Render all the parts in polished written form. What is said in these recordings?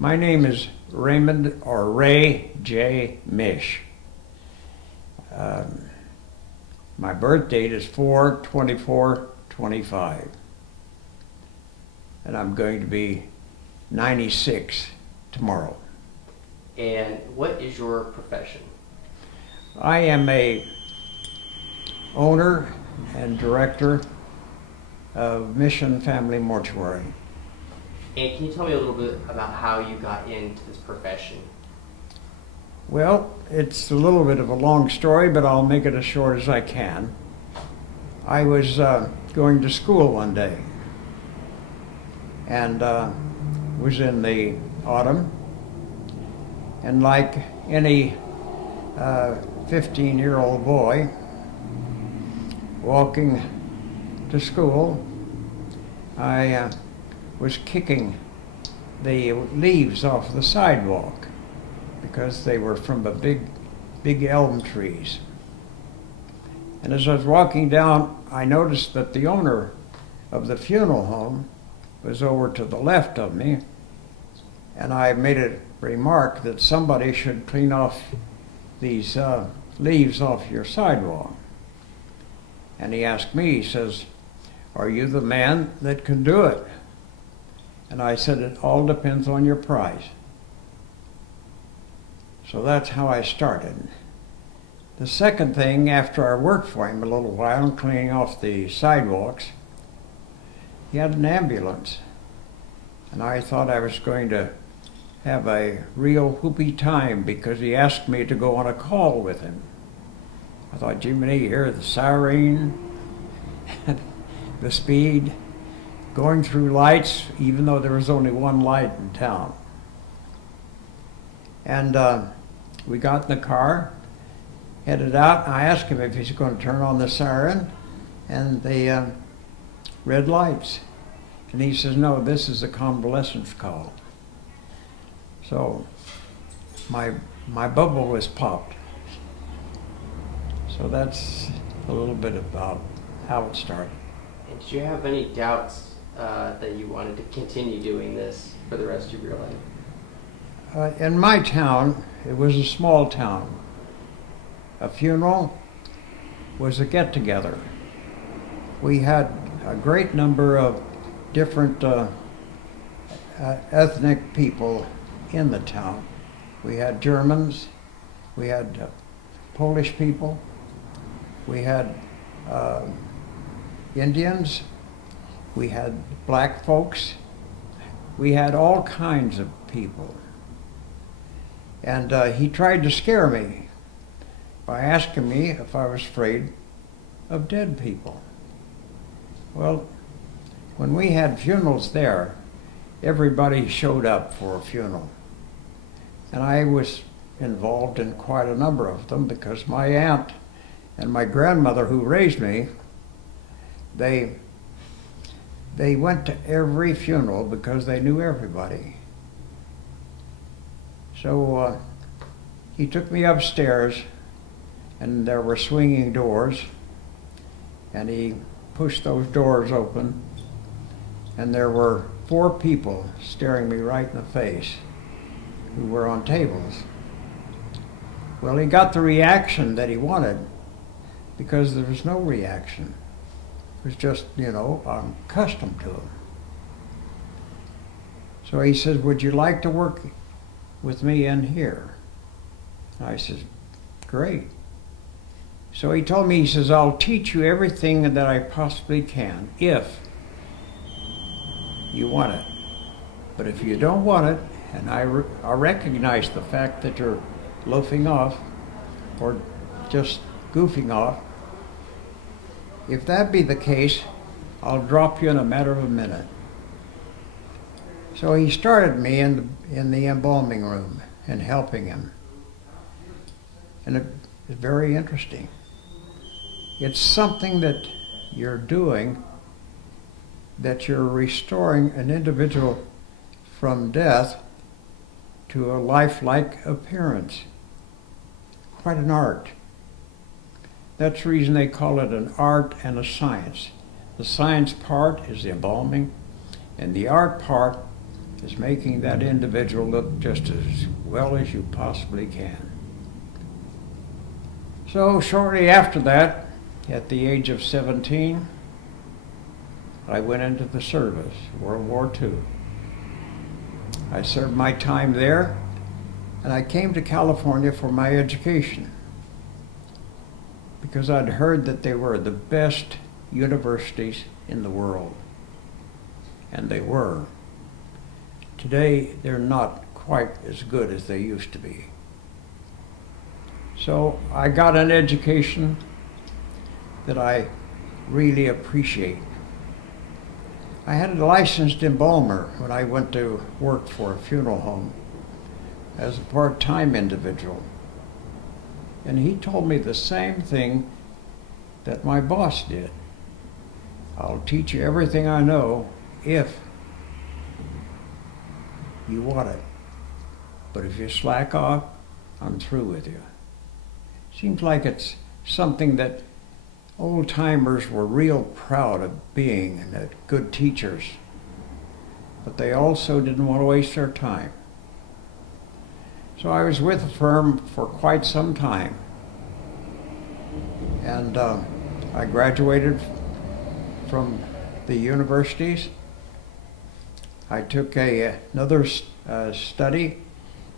My name is Raymond or Ray J. Mish. My birth date is 4/24/25, and I'm going to be 96 tomorrow. And what is your profession? I am a owner and director of Mission Family Mortuary. And can you tell me a little bit about how you got into this profession? Well, it's a little bit of a long story, but I'll make it as short as I can. I was going to school one day, and was in the autumn, and like any 15-year-old boy walking to school, I was kicking the leaves off the sidewalk because they were from the big elm trees. And as I was walking down, I noticed that the owner of the funeral home was over to the left of me, and I made a remark that somebody should clean off these leaves off your sidewalk. And he asked me, he says, "Are you the man that can do it?" And I said, "It all depends on your price." So that's how I started. The second thing, after I worked for him a little while cleaning off the sidewalks, he had an ambulance. And I thought I was going to have a real whoopee time because he asked me to go on a call with him. I thought, Jiminy, you hear the siren, the speed, going through lights, even though there was only one light in town. And we got in the car, headed out, and I asked him if he's going to turn on the siren and the red lights. And he says, "No, this is a convalescence call." So my bubble was popped. So that's a little bit about how it started. And did you have any doubts that you wanted to continue doing this for the rest of your life? In my town, it was a small town. A funeral was a get-together. We had a great number of different ethnic people in the town. We had Germans, we had Polish people, we had Indians, we had black folks, we had all kinds of people. And he tried to scare me by asking me if I was afraid of dead people. Well, when we had funerals there, everybody showed up for a funeral. And I was involved in quite a number of them because my aunt and my grandmother who raised me, they went to every funeral because they knew everybody. So he took me upstairs, and there were swinging doors, and he pushed those doors open, and there were 4 people staring me right in the face who were on tables. Well, he got the reaction that he wanted because there was no reaction. It was just, I'm accustomed to him. So he says, "Would you like to work with me in here?" I said, "Great." So he told me, he says, "I'll teach you everything that I possibly can if you want it. But if you don't want it," and I recognize the fact that you're loafing off or just goofing off, "if that be the case, I'll drop you in a matter of a minute." So he started me in the embalming room and helping him. And it was very interesting. It's something that you're doing, that you're restoring an individual from death to a lifelike appearance. Quite an art. That's the reason they call it an art and a science. The science part is the embalming, and the art part is making that individual look just as well as you possibly can. So shortly after that, at the age of 17, I went into the service, World War II. I served my time there, and I came to California for my education because I'd heard that they were the best universities in the world. And they were. Today, they're not quite as good as they used to be. So I got an education that I really appreciate. I had a licensed embalmer when I went to work for a funeral home as a part-time individual. And he told me the same thing that my boss did. I'll teach you everything I know if you want it. But if you slack off, I'm through with you. Seems like it's something that old-timers were real proud of being, and that good teachers. But they also didn't want to waste their time. So I was with the firm for quite some time. And I graduated from the universities. I took another study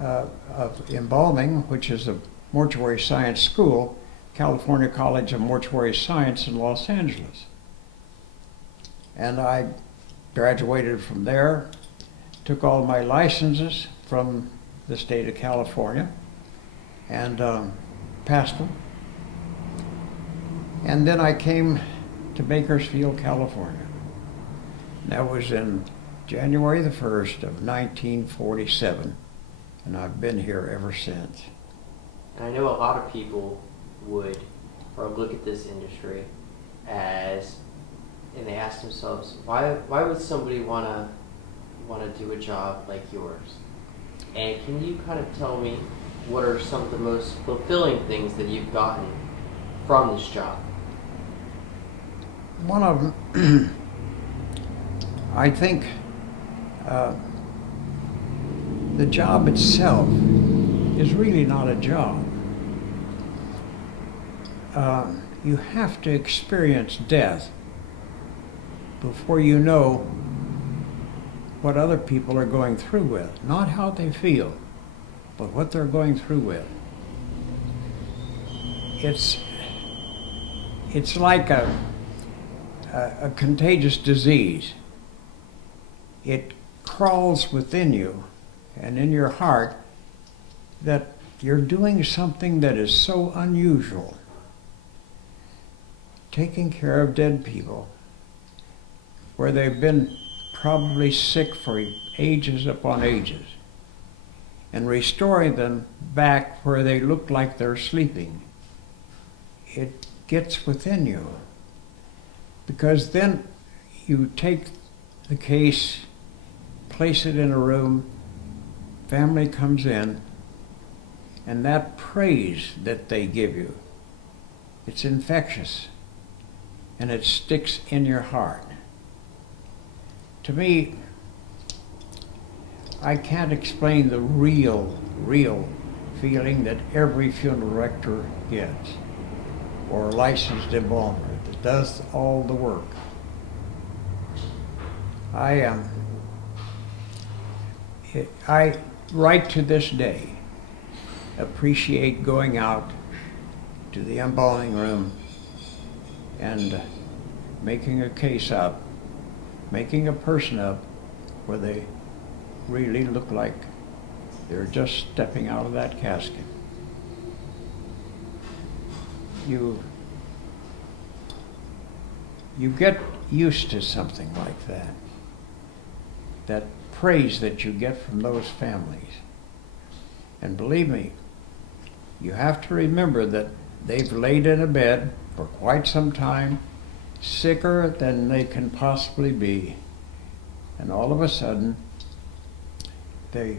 of embalming, which is a mortuary science school, California College of Mortuary Science in Los Angeles. And I graduated from there, took all my licenses from the state of California, and passed them. And then I came to Bakersfield, California. That was in January the 1st of 1947, and I've been here ever since. And I know a lot of people would or look at this industry as, and they ask themselves, why would somebody wanna do a job like yours? And can you kind of tell me what are some of the most fulfilling things that you've gotten from this job? One of them, I think, the job itself is really not a job. You have to experience death before you know what other people are going through with. Not how they feel, but what they're going through with. It's like a contagious disease. It crawls within you and in your heart that you're doing something that is so unusual. Taking care of dead people where they've been probably sick for ages upon ages, and restoring them back where they look like they're sleeping. It gets within you, because then you take the case, place it in a room, family comes in, and that praise that they give you, it's infectious, and it sticks in your heart. To me, I can't explain the real feeling that every funeral director gets, or a licensed embalmer that does all the work. I right to this day, appreciate going out to the embalming room and making a case up, making a person up where they really look like they're just stepping out of that casket. You get used to something like that. That praise that you get from those families. And believe me, you have to remember that they've laid in a bed for quite some time, sicker than they can possibly be. And all of a sudden, they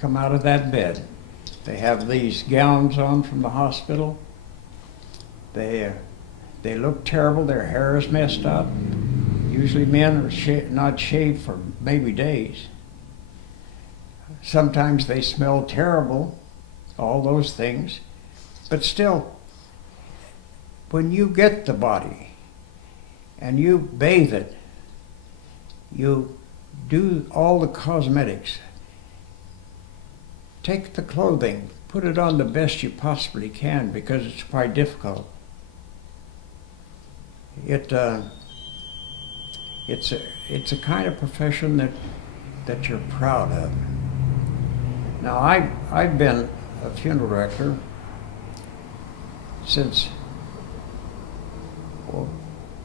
come out of that bed. They have these gowns on from the hospital. They look terrible. Their hair is messed up. Usually men are not shaved for maybe days. sometimes they smell terrible, all those things. But still, when you get the body and you bathe it, you do all the cosmetics, take the clothing, put it on the best you possibly can, because it's quite difficult. It's a kind of profession that you're proud of. Now I've been a funeral director since, well,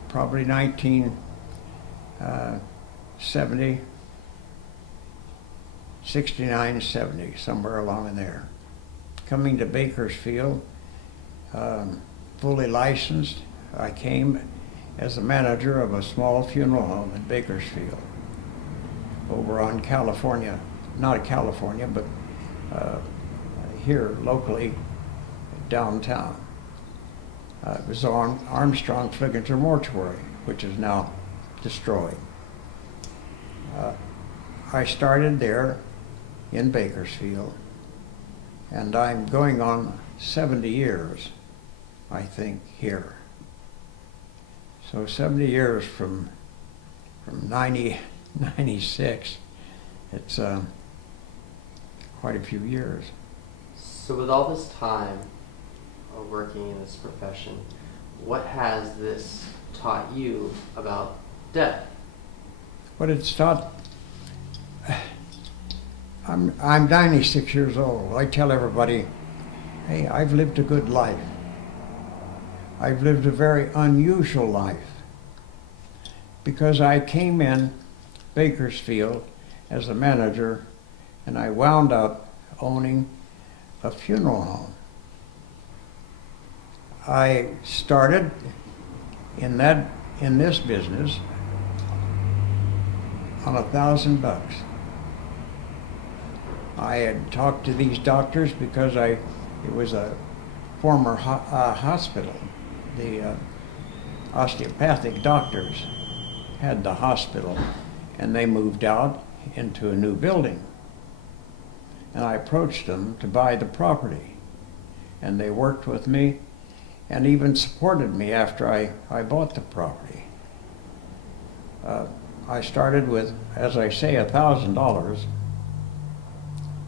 probably 1970, 69, 70, somewhere along in there. Coming to Bakersfield, fully licensed, I came as the manager of a small funeral home in Bakersfield, over on California, not California, but here locally, downtown. It was Armstrong Flickinger Mortuary, which is now destroyed. I started there in Bakersfield, and I'm going on 70 years, I think, here. So 70 years from 96, it's quite a few years. So with all this time of working in this profession, what has this taught you about death? What it's taught, I'm 96 years old. I tell everybody, hey, I've lived a good life. I've lived a very unusual life, because I came in Bakersfield as a manager, and I wound up owning a funeral home. I started in this business on $1,000. I had talked to these doctors because it was a former hospital. The osteopathic doctors had the hospital, and they moved out into a new building. And I approached them to buy the property, and they worked with me and even supported me after I bought the property. I started with, as I say, $1,000,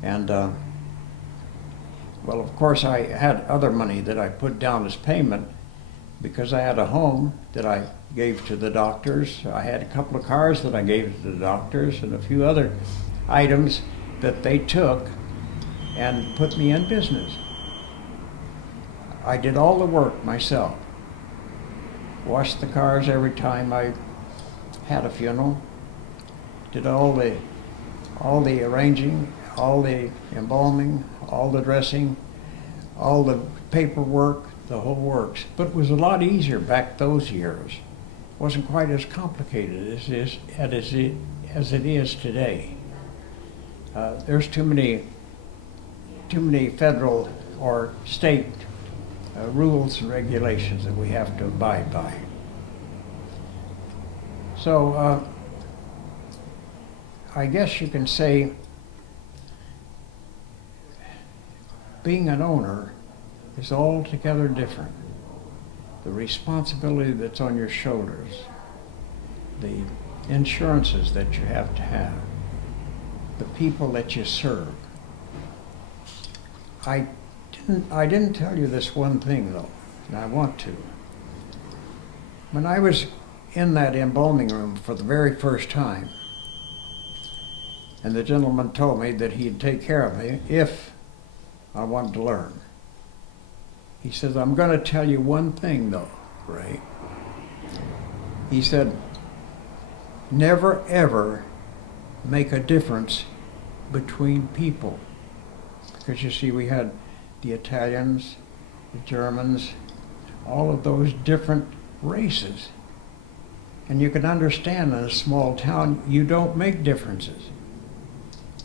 and well, of course, I had other money that I put down as payment, because I had a home that I gave to the doctors. I had a couple of cars that I gave to the doctors, and a few other items that they took and put me in business. I did all the work myself. Washed the cars every time I had a funeral. Did all the arranging, all the embalming, all the dressing, all the paperwork, the whole works. But it was a lot easier back those years. It wasn't quite as complicated as it is today. There's too many federal or state rules and regulations that we have to abide by. So I guess you can say being an owner is altogether different. The responsibility that's on your shoulders, the insurances that you have to have, the people that you serve. I didn't tell you this one thing, though, and I want to. When I was in that embalming room for the very first time, and the gentleman told me that he'd take care of me if I wanted to learn. He says, I'm going to tell you one thing, though, Ray. He said, never, ever make a difference between people. Because you see, we had the Italians, the Germans, all of those different races. And you can understand in a small town, you don't make differences.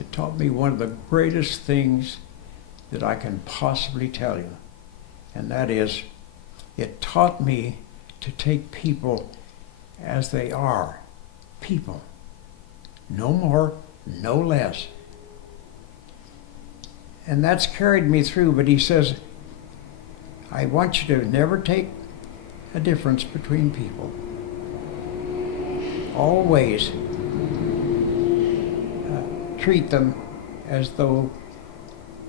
It taught me one of the greatest things that I can possibly tell you. And that is, it taught me to take people as they are, people. No more, no less. And that's carried me through, but he says, I want you to never take a difference between people. Always treat them as though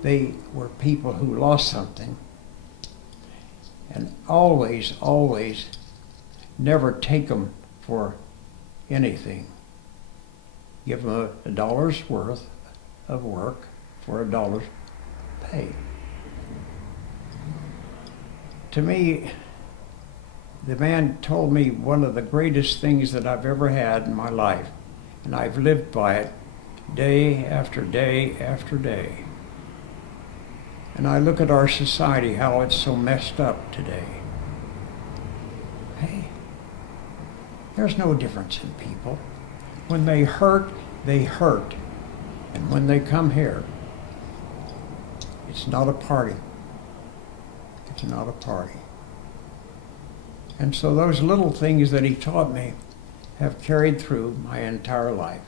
they were people who lost something. And always, always never take them for anything. Give them a dollar's worth of work for a dollar's pay. To me, the man told me one of the greatest things that I've ever had in my life, and I've lived by it day after day after day. And I look at our society, how it's so messed up today. Hey, there's no difference in people. When they hurt, they hurt. And when they come here, it's not a party. It's not a party. And so those little things that he taught me have carried through my entire life.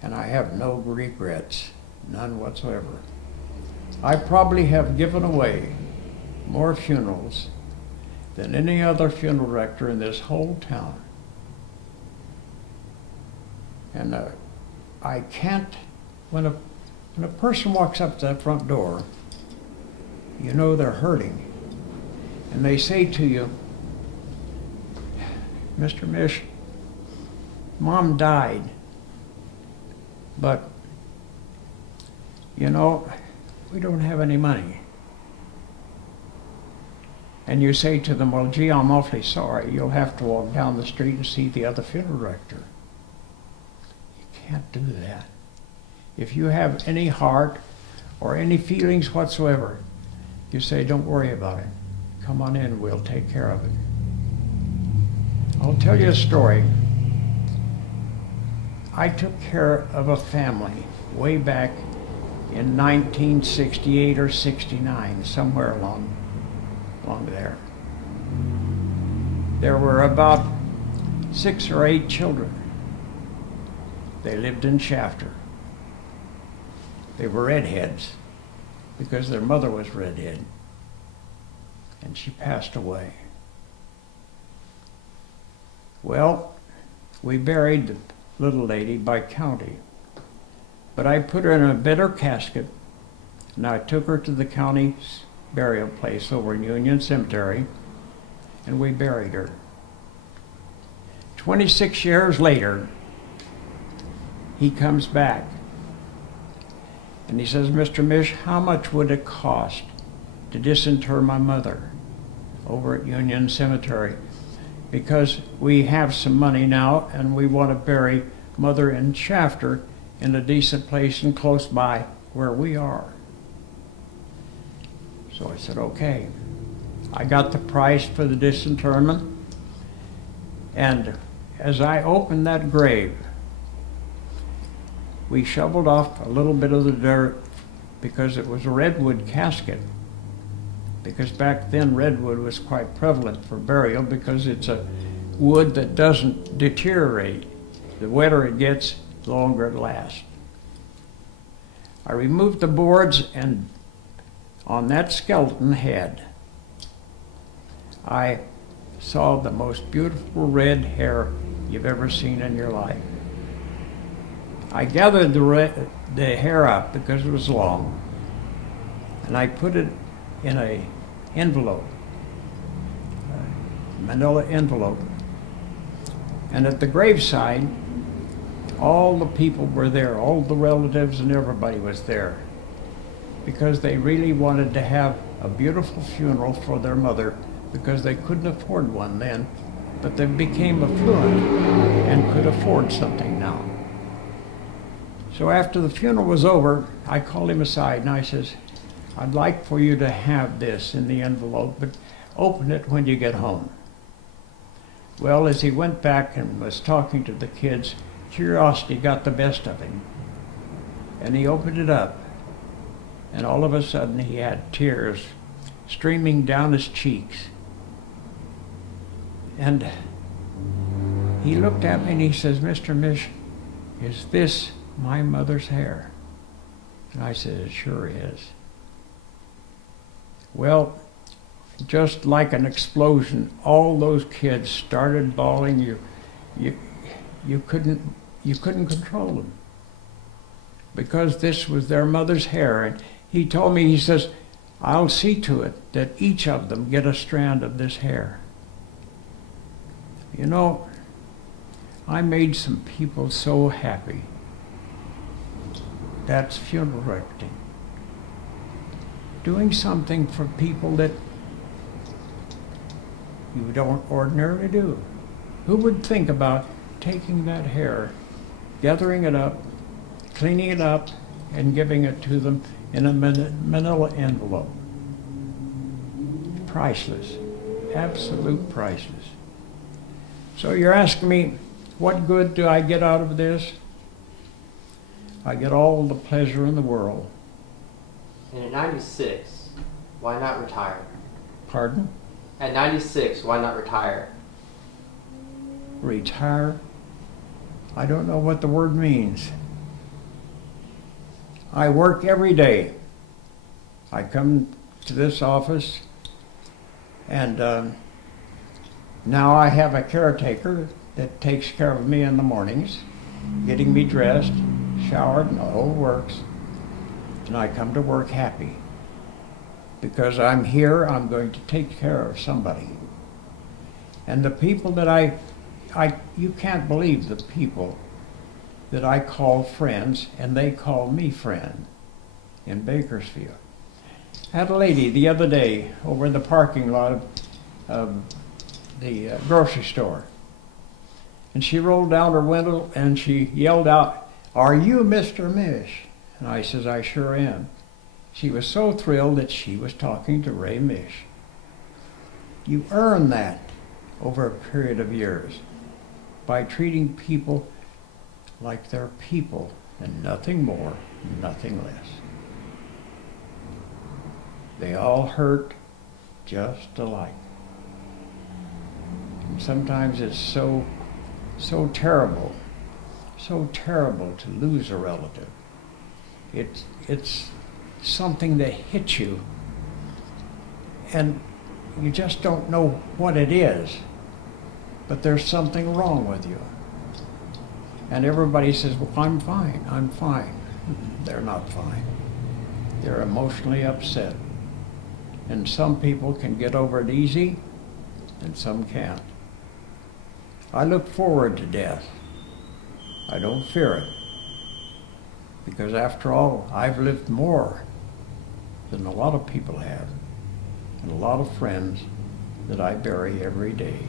And I have no regrets, none whatsoever. I probably have given away more funerals than any other funeral director in this whole town. And I can't, when a person walks up to that front door, you know they're hurting. And they say to you, Mr. Mish, Mom died, but, you know, we don't have any money. And you say to them, well, gee, I'm awfully sorry. You'll have to walk down the street and see the other funeral director. You can't do that. If you have any heart or any feelings whatsoever, you say, don't worry about it. Come on in, we'll take care of it. I'll tell you a story. I took care of a family way back in 1968 or 69, somewhere along there. There were about 6 or 8 children. They lived in Shafter. They were redheads because their mother was redhead, and she passed away. Well, we buried the little lady by county, but I put her in a better casket, and I took her to the county burial place over in Union Cemetery, and we buried her. 26 years later, he comes back, and he says, Mr. Mish, how much would it cost to disinter my mother over at Union Cemetery? Because we have some money now, and we want to bury Mother in Shafter in a decent place and close by where we are. So I said, okay. I got the price for the disinterment, and as I opened that grave, we shoveled off a little bit of the dirt because it was a redwood casket. Because back then redwood was quite prevalent for burial because it's a wood that doesn't deteriorate. The wetter it gets, the longer it lasts. I removed the boards, and on that skeleton head, I saw the most beautiful red hair you've ever seen in your life. I gathered the hair up because it was long, and I put it in a envelope, a manila envelope. And at the graveside, all the people were there, all the relatives and everybody was there, because they really wanted to have a beautiful funeral for their mother because they couldn't afford one then, but they became affluent and could afford something now. So after the funeral was over, I called him aside and I says, I'd like for you to have this in the envelope, but open it when you get home. Well, as he went back and was talking to the kids, curiosity got the best of him. And he opened it up, and all of a sudden he had tears streaming down his cheeks. And he looked at me and he says, Mr. Mish, is this my mother's hair? And I said, it sure is. Well, just like an explosion, all those kids started bawling. You couldn't control them because this was their mother's hair. And he told me, he says, I'll see to it that each of them get a strand of this hair. You know, I made some people so happy. That's funeral directing. Doing something for people that you don't ordinarily do. Who would think about taking that hair, gathering it up, cleaning it up, and giving it to them in a manila envelope? Priceless. Absolute priceless. So you're asking me, what good do I get out of this? I get all the pleasure in the world. And at 96, why not retire? Pardon? At 96, why not retire? Retire? I don't know what the word means. I work every day. I come to this office, and now I have a caretaker that takes care of me in the mornings, getting me dressed, showered, and the whole works. And I come to work happy. Because I'm here, I'm going to take care of somebody. And the people that you can't believe the people that I call friends, and they call me friend in Bakersfield. I had a lady the other day over in the parking lot of the grocery store. And she rolled down her window and she yelled out, "Are you Mr. Mish?" And I says, "I sure am." She was so thrilled that she was talking to Ray Mish. You earn that over a period of years by treating people like they're people and nothing more, nothing less. They all hurt just alike. And sometimes it's so terrible to lose a relative. It's something that hits you and you just don't know what it is, but there's something wrong with you. And everybody says, "Well, I'm fine." They're not fine. They're emotionally upset. And some people can get over it easy and some can't. I look forward to death. I don't fear it. Because after all, I've lived more than a lot of people have, and a lot of friends that I bury every day.